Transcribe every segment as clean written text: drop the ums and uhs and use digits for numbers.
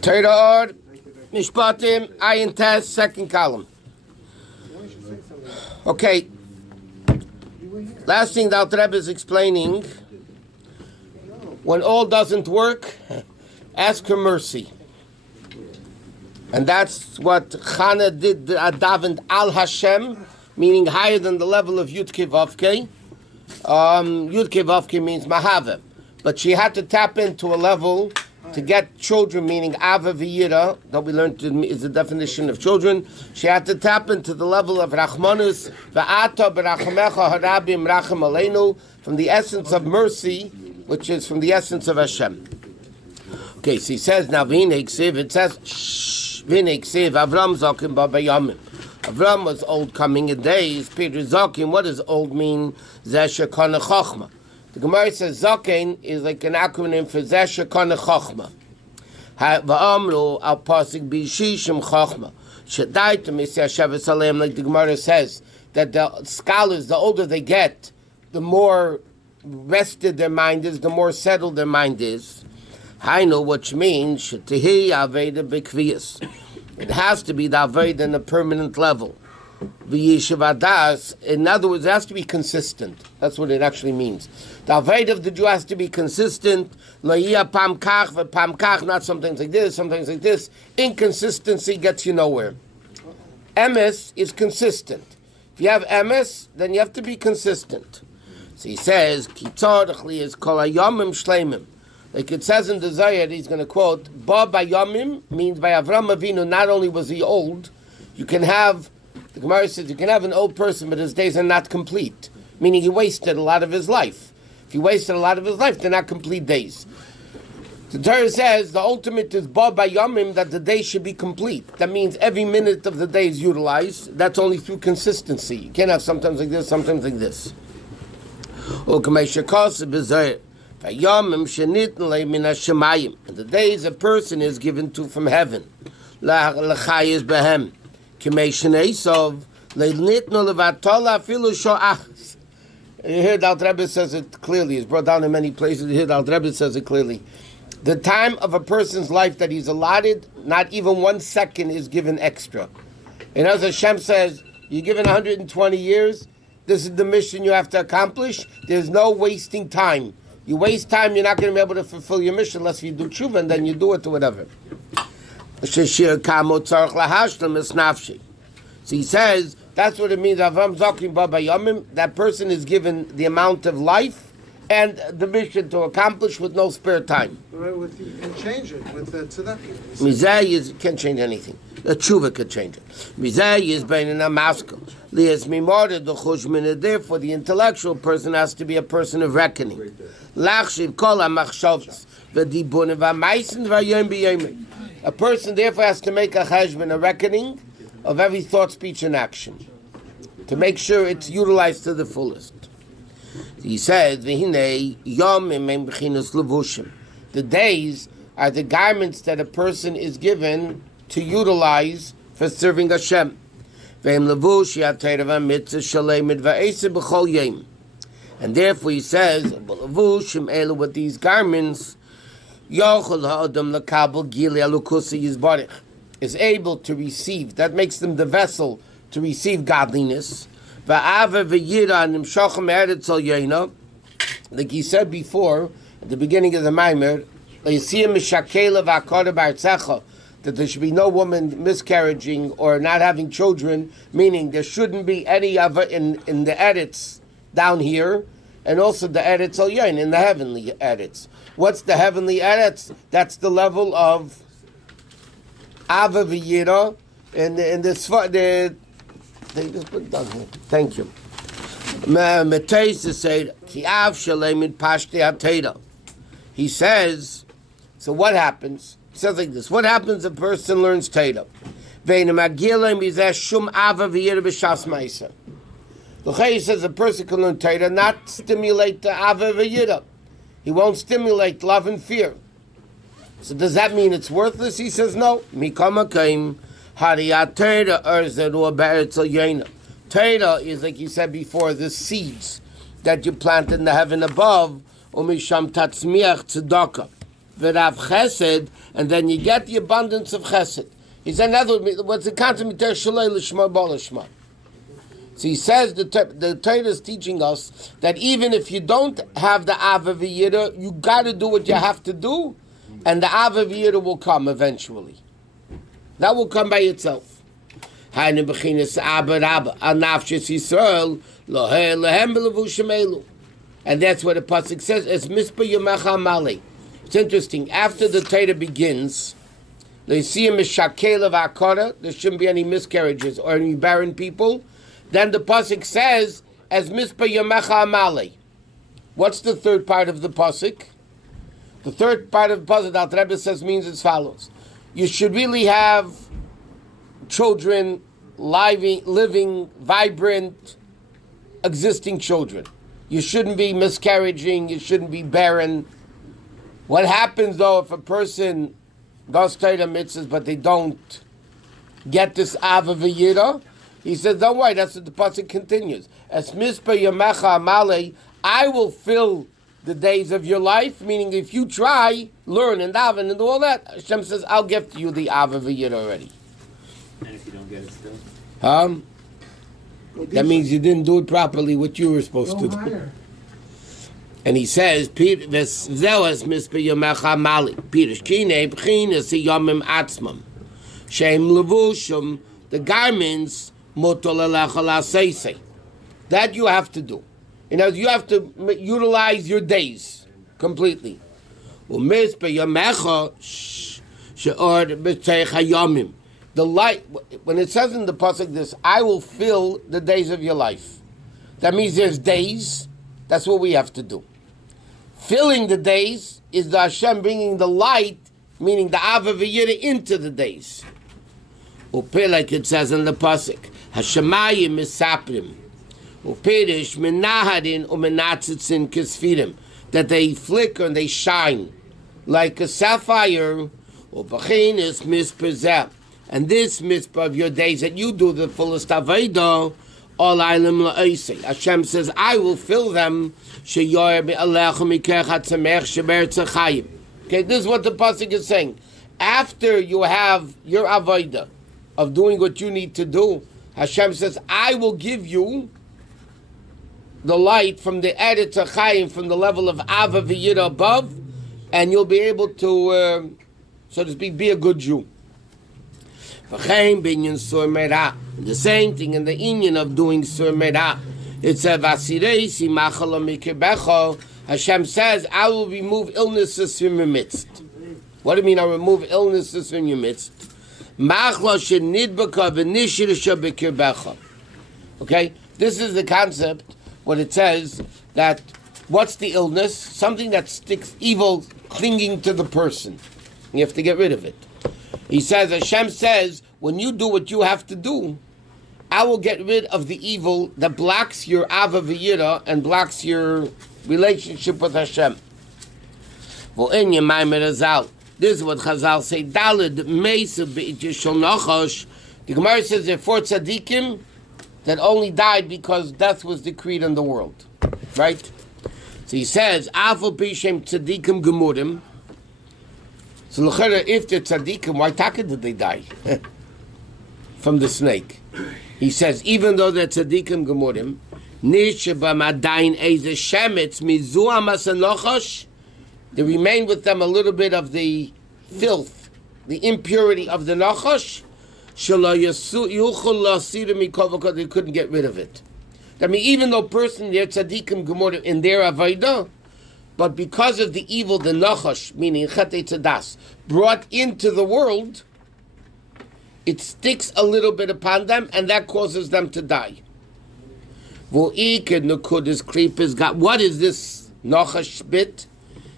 Torah Or Mishpatim, Ayin Tes, second column. Okay. Last thing the Alter Rebbe is explaining, when all doesn't work, ask for mercy. And that's what Chana did, davened al Hashem, meaning higher than the level of Yud Kei Vav Kei. Yud Kei Vav Kei means Mahave. But she had to tap into a level to get children, meaning Ava V'yira, that we learned is the definition of children. She had to tap into the level of Rachmanus, V'ata b'rachamecha harabim racham aleinu, from the essence of mercy, which is from the essence of Hashem. Okay, so he says, now V'hinei ksiv, it says, V'hinei ksiv, Avram zokim b'bayamim. Avram was old coming in days. Peter zokim, what does old mean? Zeh shekana chochma. The Gemara says Zaken is like an acronym for Zeh Shekana Chochma. Va'amru al pasuk b'shishim Chochma. Shadaitum Yisya Sheves Aleim, like the Gemara says, that the scholars, the older they get, the more rested their mind is, the more settled their mind is. I know which means Shetihi Aveda B'Kviyas. It has to be the Aveda in a permanent level. V'yishiv, in other words, it has to be consistent. That's what it actually means. The Aved of the Jew has to be consistent. La'iyah pam kach v'pam kach, not sometimes like this, sometimes like this. Inconsistency gets you nowhere. Emes is consistent. If you have emes, then you have to be consistent. So he says, Kitzorachli is kol hayomim shleimim. Like it says in the Zayar, he's going to quote, Ba bayomim means by Avram Avinu, not only was he old, you can have, the Gemara says, you can have an old person, but his days are not complete. Meaning he wasted a lot of his life. If he wasted a lot of his life, they're not complete days. The Torah says the ultimate is Ba Bayomim, that the day should be complete. That means every minute of the day is utilized. That's only through consistency. You can't have sometimes like this, sometimes like this. And the days a person is given to from heaven. You hear the Alter Rebbe says it clearly. It's brought down in many places. You hear the Alter Rebbe says it clearly. The time of a person's life that he's allotted, not even 1 second is given extra. And as Hashem says, you're given 120 years. This is the mission you have to accomplish. There's no wasting time. You waste time, you're not going to be able to fulfill your mission unless you do tshuva, and then you do it or whatever. So he says, that's what it means. Avram Zokim Baba Yomim. That person is given the amount of life and the mission to accomplish with no spare time. You can change it with the tzedakah. Mizay can't change anything. The tshuva could change it. Mizay is bein a maskal. Lias mimorah the chushmin. Therefore, the intellectual person has to be a person of reckoning. Lachshiv kol hamachshavos v'dibun v'maisen v'yom b'yom. A person therefore has to make a cheshbon, a reckoning of every thought, speech, and action, to make sure it's utilized to the fullest. He said, the days are the garments that a person is given to utilize for serving Hashem. And therefore he says, with these garments, is able to receive, that makes them the vessel to receive godliness. Like he said before, at the beginning of the Maamarim, that there should be no woman miscarriaging or not having children, meaning there shouldn't be any other in the edits down here, and also the edits in the heavenly edits. What's the heavenly edits? That's the level of Ava V'yira, and the they just put it down here. Thank you. He says, so what happens? He says like this, what happens if a person learns Torah? The Chai says a person can learn Torah, not stimulate the Ava V'yira. He won't stimulate love and fear. So does that mean it's worthless? He says no. Torah is, like you said before, the seeds that you plant in the heaven above. v'rav chesed, and then you get the abundance of chesed. He said, in other words, what's the concept of shalei l'shma bo l'shma? So he says the Torah is teaching us that even if you don't have the Ava v'yira, you got to do what you have to do, and the Ava v'yira will come eventually. That will come by itself. And that's what the pasuk says. It's mispa yomecha male. It's interesting. After the Torah begins, they see him as shakel of akara. There shouldn't be any miscarriages or any barren people. Then the pasuk says, as mispa yomecha male. What's the third part of the pasuk? The third part of the pasuk, the Rebbe says, means as follows: you should really have children, living, vibrant, existing children. You shouldn't be miscarrying. You shouldn't be barren. What happens though if a person does Torah mitzvahs but they don't get this Ava v'yira? He says, don't worry. That's what the pasuk continues. As mispa yamecha amale, I will fill the days of your life. Meaning, if you try, learn and daven and do all that, Hashem says, I'll give you the Ava v'yira already. And if you don't get it still? That means you didn't do it properly, what you were supposed to do. And he says, the garments, that you have to do. You know, you have to utilize your days completely. The light, when it says in the pasuk this, I will fill the days of your life. That means there's days. That's what we have to do. Filling the days is the Hashem bringing the light, meaning the Ava v'yira, into the days. Upe, like it says in the pasuk, Hashemayim misaprim, uperish menaharin umenatzitzin kisfirim, that they flicker and they shine like a sapphire. Ubachin is mispezeh. And this mitzvah of your days that you do the fullest avodah, all ilim la'osei. Hashem says, I will fill them. Okay, this is what the pasuk is saying. After you have your avodah of doing what you need to do, Hashem says, I will give you the light from the Eretz Chayim, from the level of Ava v'yira above, and you'll be able to, so to speak, be a good Jew. The same thing in the inyan of doing sur merah. It says, Hashem says, I will remove illnesses from your midst. What do you mean I'll remove illnesses from your midst? Okay, this is the concept when it says that what's the illness? Something that sticks, evil clinging to the person. You have to get rid of it. He says, Hashem says, when you do what you have to do, I will get rid of the evil that blocks your Ava v'yira and blocks your relationship with Hashem. This is what Chazal say. The Gemara says there are 4 tzaddikim that only died because death was decreed in the world. Right? So he says, Afal Pishem tzaddikim gemurim. So if they're tzaddikim, why taka did they die? From the snake. He says, even though they're tzaddikim gemurim, there remain with them a little bit of the filth, the impurity of the nachash. They couldn't get rid of it. I mean, even though person they're tzaddikim gemurim in their avodah, but because of the evil the nachash, meaning chetei tzadas, brought into the world, it sticks a little bit upon them, and that causes them to die. What is this nachash bit?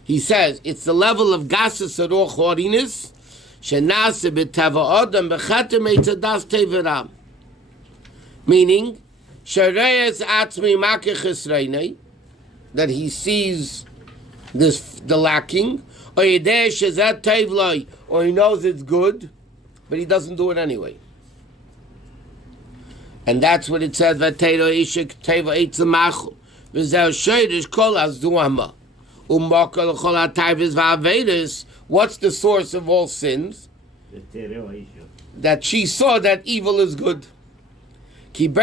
He says it's the level of gasus aruch haughtiness, shenase b'teva adam b'chetem etzadas teveram. Meaning, shareyes atzmi makech esreinei, that he sees the lacking, or he knows it's good, but he doesn't do it anyway. And that's what it says. What's the source of all sins? That she saw that evil is good. And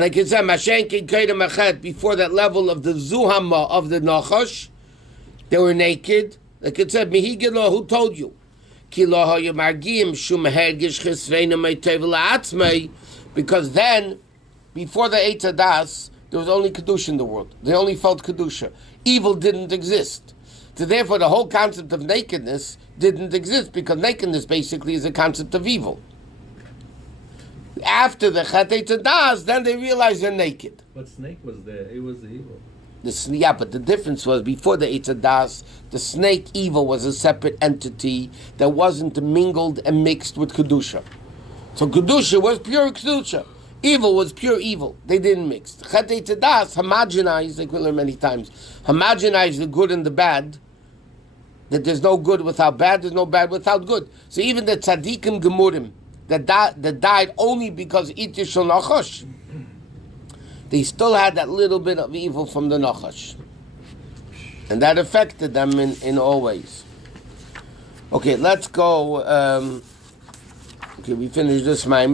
like it said, before that level of the zuhama of the nachash, they were naked. Like it said, who told you? Because then, before the Eitz Hadas, there was only Kedusha in the world. They only felt Kedusha. Evil didn't exist. So therefore, the whole concept of nakedness didn't exist, because nakedness basically is a concept of evil. After the Chet Eitz Hadas, then they realized they're naked. But snake was there. It was the evil. Yeah, but the difference was, before the Eitz Hadas, the snake evil was a separate entity that wasn't mingled and mixed with Kedusha. So Kedusha was pure Kedusha. Evil was pure evil. They didn't mix. Chet Eitz Hadas homogenized, like we learned many times, homogenized the good and the bad, that there's no good without bad, there's no bad without good. So even the tzaddikim gemurim, that died only because Itish Nachash, they still had that little bit of evil from the Nachash. And that affected them in all ways. Okay, let's go. We finished this Maamarim.